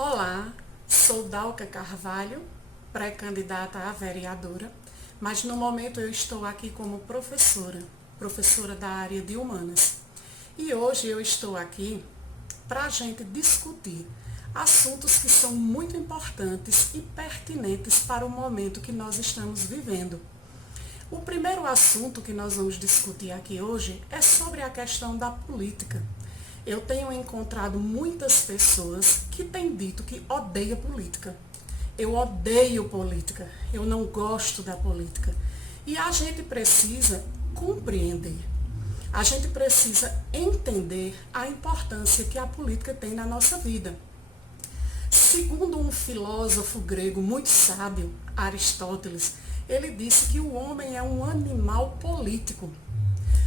Olá, sou Dalca Carvalho, pré-candidata a vereadora, mas no momento eu estou aqui como professora da área de humanas. E hoje eu estou aqui para a gente discutir assuntos que são muito importantes e pertinentes para o momento que nós estamos vivendo. O primeiro assunto que nós vamos discutir aqui hoje é sobre a questão da política. Eu tenho encontrado muitas pessoas que têm dito que odeia política. Eu odeio política, eu não gosto da política. E a gente precisa compreender, a gente precisa entender a importância que a política tem na nossa vida. Segundo um filósofo grego muito sábio, Aristóteles, ele disse que o homem é um animal político.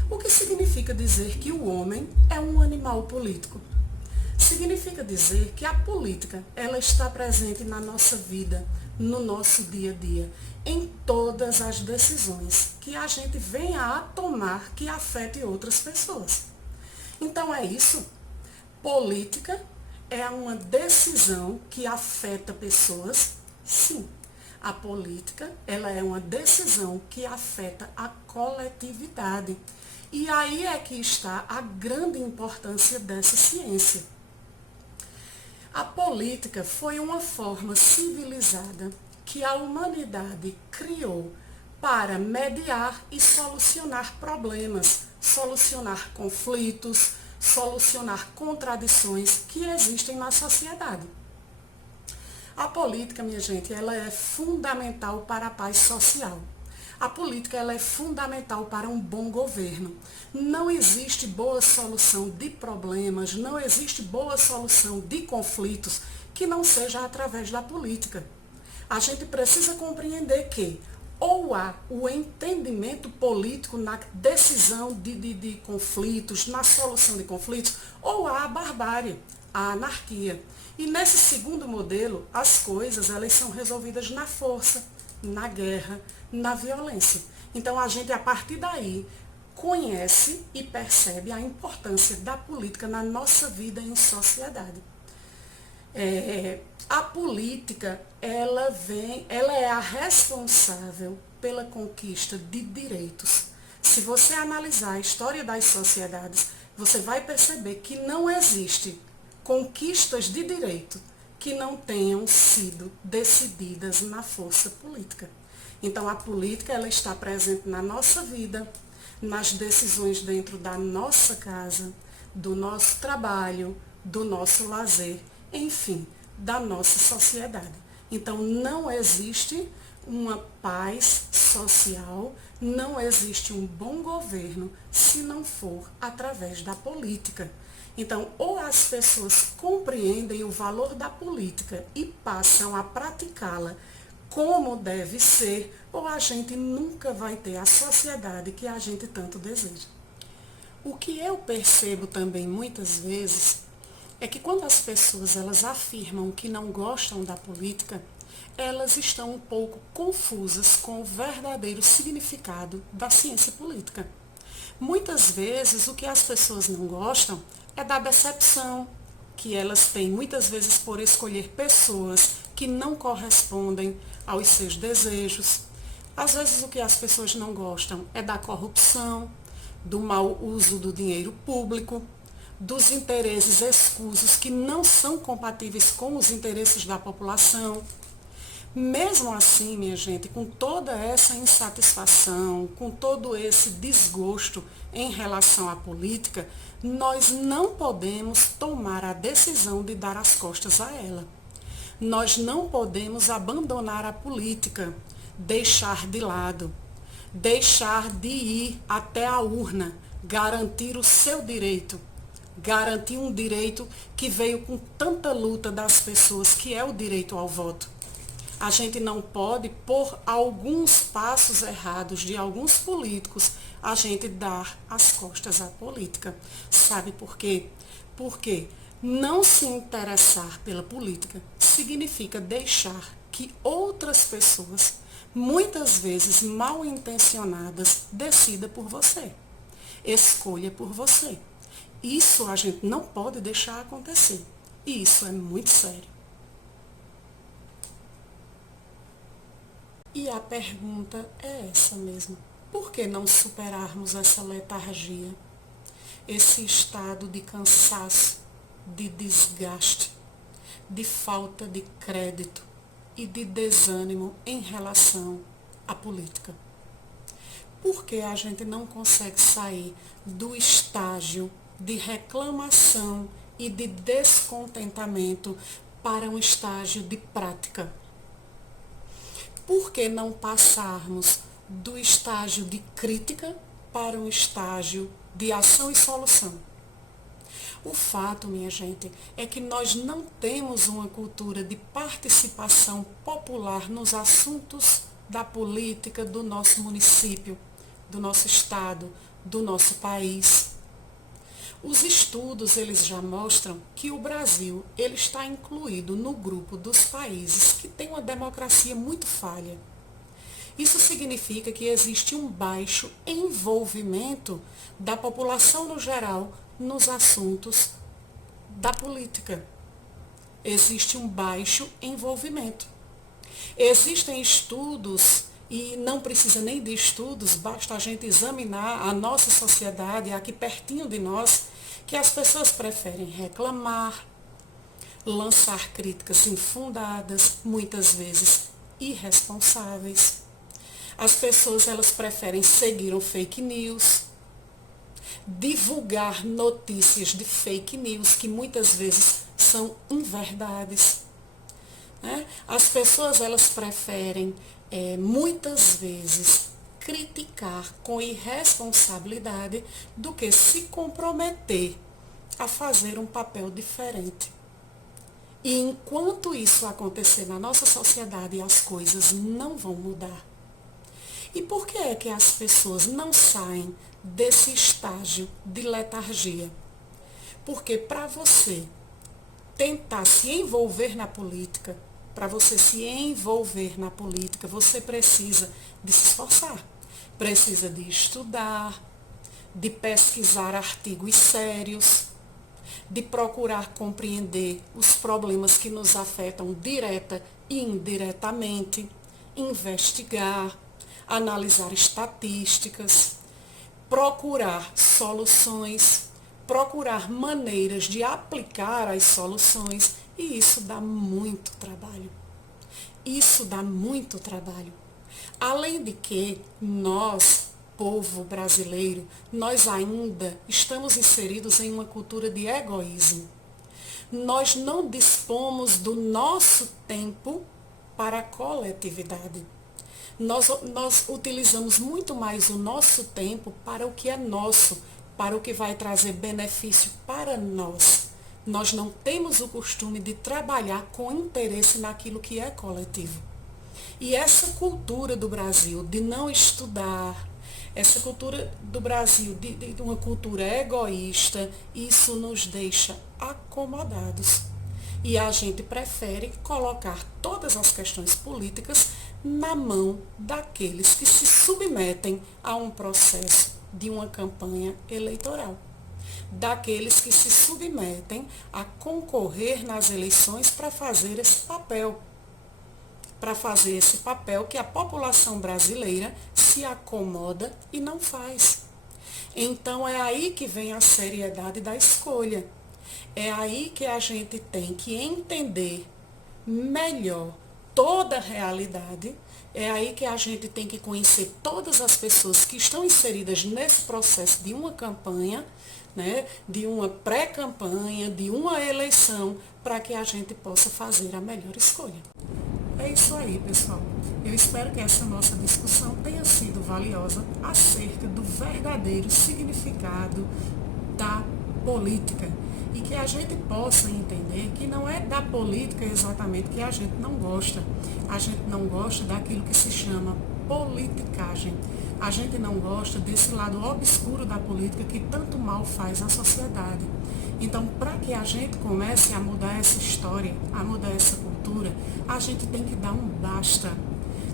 O que significa dizer que o homem é um animal político? Significa dizer que a política, ela está presente na nossa vida, no nosso dia a dia, em todas as decisões que a gente venha a tomar que afete outras pessoas. Então é isso. Política é uma decisão que afeta pessoas? Sim. A política, ela é uma decisão que afeta a coletividade. E aí é que está a grande importância dessa ciência. A política foi uma forma civilizada que a humanidade criou para mediar e solucionar problemas, solucionar conflitos, solucionar contradições que existem na sociedade. A política, minha gente, ela é fundamental para a paz social. A política, ela é fundamental para um bom governo. Não existe boa solução de problemas, não existe boa solução de conflitos que não seja através da política. A gente precisa compreender que ou há o entendimento político na decisão de conflitos, na solução de conflitos, ou há a barbárie, a anarquia. E nesse segundo modelo, as coisas elas são resolvidas na força, na guerra, na violência. Então a gente, a partir daí, conhece e percebe a importância da política na nossa vida em sociedade. A política, ela é a responsável pela conquista de direitos. Se você analisar a história das sociedades, você vai perceber que não existe conquistas de direito que não tenham sido decididas na força política. Então a política, ela está presente na nossa vida, nas decisões dentro da nossa casa, do nosso trabalho, do nosso lazer, enfim, da nossa sociedade. Então não existe uma paz social, não existe um bom governo se não for através da política. Então, ou as pessoas compreendem o valor da política e passam a praticá-la como deve ser, ou a gente nunca vai ter a sociedade que a gente tanto deseja. O que eu percebo também muitas vezes é que quando as pessoas elas afirmam que não gostam da política, elas estão um pouco confusas com o verdadeiro significado da ciência política. Muitas vezes o que as pessoas não gostam é da decepção que elas têm muitas vezes por escolher pessoas que não correspondem aos seus desejos. Às vezes o que as pessoas não gostam é da corrupção, do mau uso do dinheiro público, dos interesses escusos que não são compatíveis com os interesses da população. Mesmo assim, minha gente, com toda essa insatisfação, com todo esse desgosto em relação à política, nós não podemos tomar a decisão de dar as costas a ela. Nós não podemos abandonar a política, deixar de lado, deixar de ir até a urna, garantir o seu direito, garantir um direito que veio com tanta luta das pessoas, que é o direito ao voto. A gente não pode, por alguns passos errados de alguns políticos, a gente dar as costas à política. Sabe por quê? Porque não se interessar pela política significa deixar que outras pessoas, muitas vezes mal intencionadas, decidam por você, escolha por você. Isso a gente não pode deixar acontecer. E isso é muito sério. E a pergunta é essa mesmo. Por que não superarmos essa letargia, esse estado de cansaço, de desgaste, de falta de crédito e de desânimo em relação à política? Por que a gente não consegue sair do estágio de reclamação e de descontentamento para um estágio de prática? Por que não passarmos do estágio de crítica para um estágio de ação e solução? O fato, minha gente, é que nós não temos uma cultura de participação popular nos assuntos da política do nosso município, do nosso estado, do nosso país. Os estudos, eles já mostram que o Brasil, ele está incluído no grupo dos países que tem uma democracia muito falha. Isso significa que existe um baixo envolvimento da população no geral nos assuntos da política. Existe um baixo envolvimento. Existem estudos, e não precisa nem de estudos, basta a gente examinar a nossa sociedade, aqui pertinho de nós, que as pessoas preferem reclamar, lançar críticas infundadas, muitas vezes irresponsáveis. As pessoas, elas preferem seguir um fake news, divulgar notícias de fake news que muitas vezes são inverdades. Né? As pessoas, elas preferem muitas vezes criticar com irresponsabilidade do que se comprometer a fazer um papel diferente. E enquanto isso acontecer na nossa sociedade, as coisas não vão mudar. E por que é que as pessoas não saem desse estágio de letargia? Porque para você tentar se envolver na política, para você se envolver na política, você precisa de se esforçar, precisa de estudar, de pesquisar artigos sérios, de procurar compreender os problemas que nos afetam direta e indiretamente, investigar, analisar estatísticas, procurar soluções, procurar maneiras de aplicar as soluções. E isso dá muito trabalho. Isso dá muito trabalho. Além de que nós, povo brasileiro, nós ainda estamos inseridos em uma cultura de egoísmo. Nós não dispomos do nosso tempo para a coletividade. Nós utilizamos muito mais o nosso tempo para o que é nosso, para o que vai trazer benefício para nós. Nós não temos o costume de trabalhar com interesse naquilo que é coletivo. E essa cultura do Brasil de não estudar, essa cultura do Brasil de uma cultura egoísta, isso nos deixa acomodados. E a gente prefere colocar todas as questões políticas na mão daqueles que se submetem a um processo de uma campanha eleitoral. Daqueles que se submetem a concorrer nas eleições para fazer esse papel. Para fazer esse papel que a população brasileira se acomoda e não faz. Então é aí que vem a seriedade da escolha. É aí que a gente tem que entender melhor toda a realidade. É aí que a gente tem que conhecer todas as pessoas que estão inseridas nesse processo de uma campanha, né, de uma pré-campanha, de uma eleição, para que a gente possa fazer a melhor escolha. É isso aí, pessoal. Eu espero que essa nossa discussão tenha sido valiosa acerca do verdadeiro significado da política e que a gente possa entender que não é da política exatamente que a gente não gosta. A gente não gosta daquilo que se chama politicagem. A gente não gosta desse lado obscuro da política que tanto mal faz à sociedade. Então, para que a gente comece a mudar essa história, a mudar essa cultura, a gente tem que dar um basta.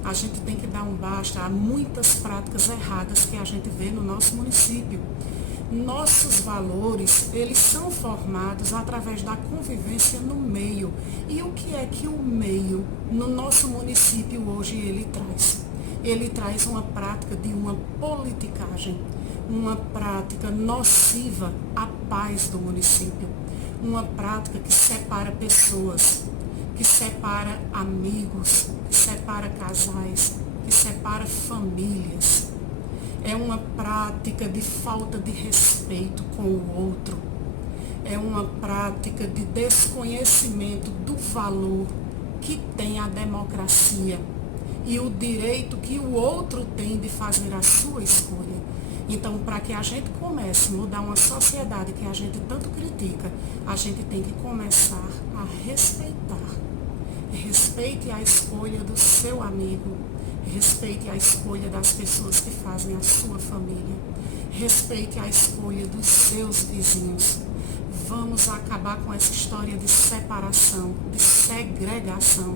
A gente tem que dar um basta a muitas práticas erradas que a gente vê no nosso município. Nossos valores, eles são formados através da convivência no meio. E o que é que o meio no nosso município hoje ele traz? Ele traz uma prática de uma politicagem, uma prática nociva à paz do município, uma prática que separa pessoas, que separa amigos, que separa casais, que separa famílias. É uma prática de falta de respeito com o outro. É uma prática de desconhecimento do valor que tem a democracia e o direito que o outro tem de fazer a sua escolha. Então, para que a gente comece a mudar uma sociedade que a gente tanto critica, a gente tem que começar a respeitar. Respeite a escolha do seu amigo. Respeite a escolha das pessoas que fazem a sua família. Respeite a escolha dos seus vizinhos. Vamos acabar com essa história de separação, de segregação.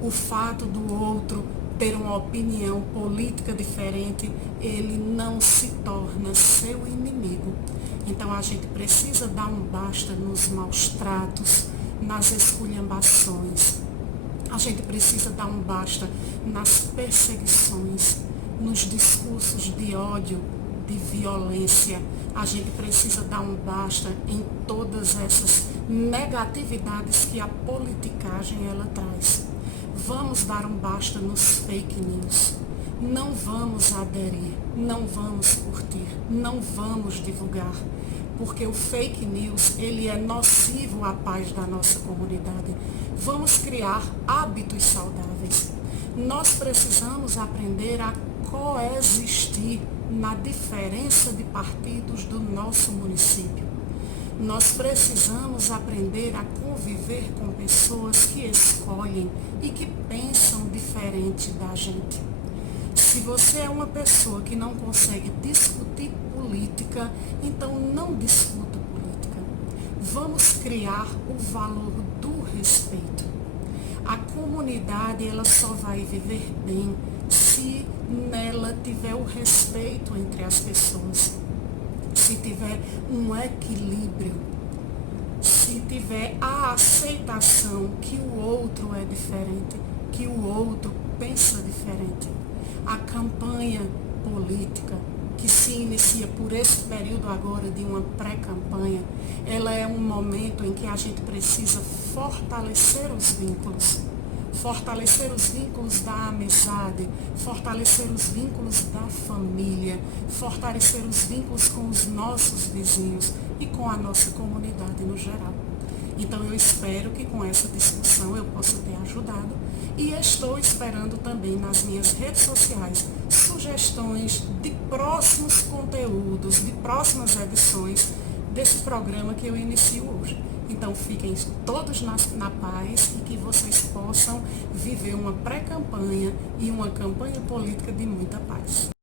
O fato do outro ter uma opinião política diferente, ele não se torna seu inimigo. Então a gente precisa dar um basta nos maus tratos, nas esculhambações. A gente precisa dar um basta nas perseguições, nos discursos de ódio, de violência. A gente precisa dar um basta em todas essas negatividades que a politicagem ela traz. Vamos dar um basta nos fake news. Não vamos aderir, não vamos curtir, não vamos divulgar, porque o fake news, ele é nocivo à paz da nossa comunidade. Vamos criar hábitos saudáveis. Nós precisamos aprender a coexistir na diferença de partidos do nosso município. Nós precisamos aprender a conviver com pessoas que escolhem e que pensam diferente da gente. Se você é uma pessoa que não consegue discutir política, então não discuta política. Vamos criar o valor do respeito. A comunidade ela só vai viver bem se nela tiver o respeito entre as pessoas, se tiver um equilíbrio, se tiver a aceitação que o outro é diferente, que o outro pensa diferente. A campanha política que se inicia por esse período agora de uma pré-campanha, ela é um momento em que a gente precisa fortalecer os vínculos da amizade, fortalecer os vínculos da família, fortalecer os vínculos com os nossos vizinhos e com a nossa comunidade no geral. Então eu espero que com essa discussão eu possa ter ajudado e estou esperando também nas minhas redes sociais sugestões de próximos conteúdos, de próximas edições desse programa que eu inicio hoje. Então fiquem todos na paz e que vocês possam viver uma pré-campanha e uma campanha política de muita paz.